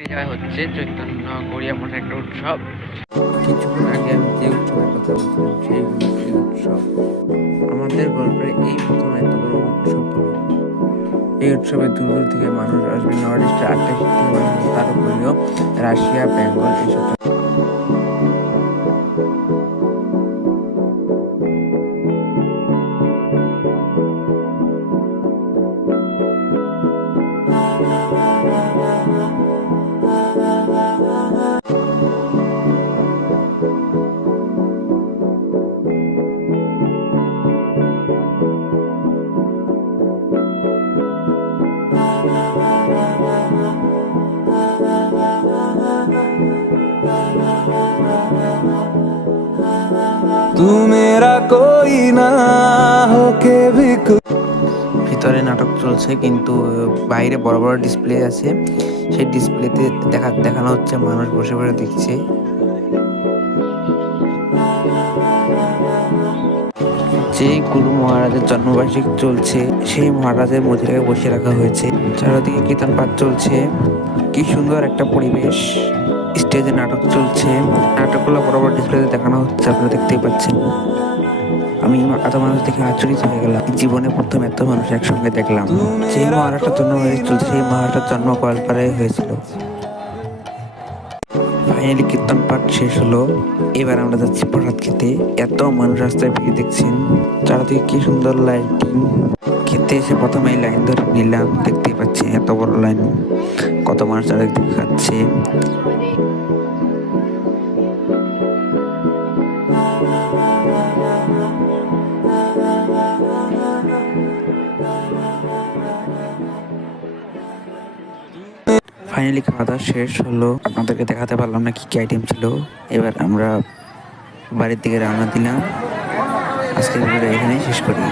এই জায়গায় হচ্ছে চৈতন্য গড়িয়া মঠের একটা উৎসব। কিছুক্ষণ আগে আমি যে উৎসবের কথা বলছিলাম সেই হলো এই উৎসব। আমাদের গল্পে এই প্রথম এত বড় উৎসব হলো। এই উৎসবে দূর দূর থেকে মানুষ আসবে, নর্থ ইস্টের 8টা স্টেট থেকে মানুষ আসবে, তার উপরেও রাশিয়া, বেঙ্গল এইসব। तू मेरा कोई ना होके भी ভিতরে নাটক চলছে, কিন্তু বাইরে বড় বড় ডিসপ্লে আছে। সেই ডিসপ্লেতে দেখানো হচ্ছে, মানুষ বসে বসে দেখছে। যে গুরু মহারাজের জন্মবার্ষিকী চলছে, সেই মহারাজের মূর্তিটাকে বসিয়ে রাখা হয়েছে। চারিদিকে কীর্তন পাঠ চলছে। কি সুন্দর একটা পরিবেশ। স্টেজে নাটক চলছে, নাটকগুলো বড় বড় ডিসপ্লেতে দেখানো হচ্ছে, আপনারা দেখতেই পাচ্ছেন। আমি এত মানুষ দেখে আচরিত হয়ে গেলাম। জীবনে প্রথম এত মানুষ একসঙ্গে দেখলাম। যে মহারাজটার জন্ম চলছে, সেই মহারাজটার জন্ম গোয়ালপাড়ায় হয়েছিল। ফাইনালি কীর্তন পাঠ শেষ হলো। এবার আমরা যাচ্ছি প্রসাদ খেতে। এত মানুষ রাস্তায় ভিড় দেখছেন, চারদিকে কি সুন্দর লাইটিং। খেতে এসে প্রথমে এই লাইন ধরে নিলাম, দেখতেই পাচ্ছি এত বড় লাইন, কত মানুষ চারদিক থেকে খাচ্ছে। ফাইনালি খাওয়া দাওয়া শেষ হলো। আপনাদেরকে দেখাতে পারলাম না কি কি আইটেম ছিল। এবার আমরা বাড়ির দিকে রওনা দিলাম। আজকের ভিডিওটা এখানেই শেষ করি।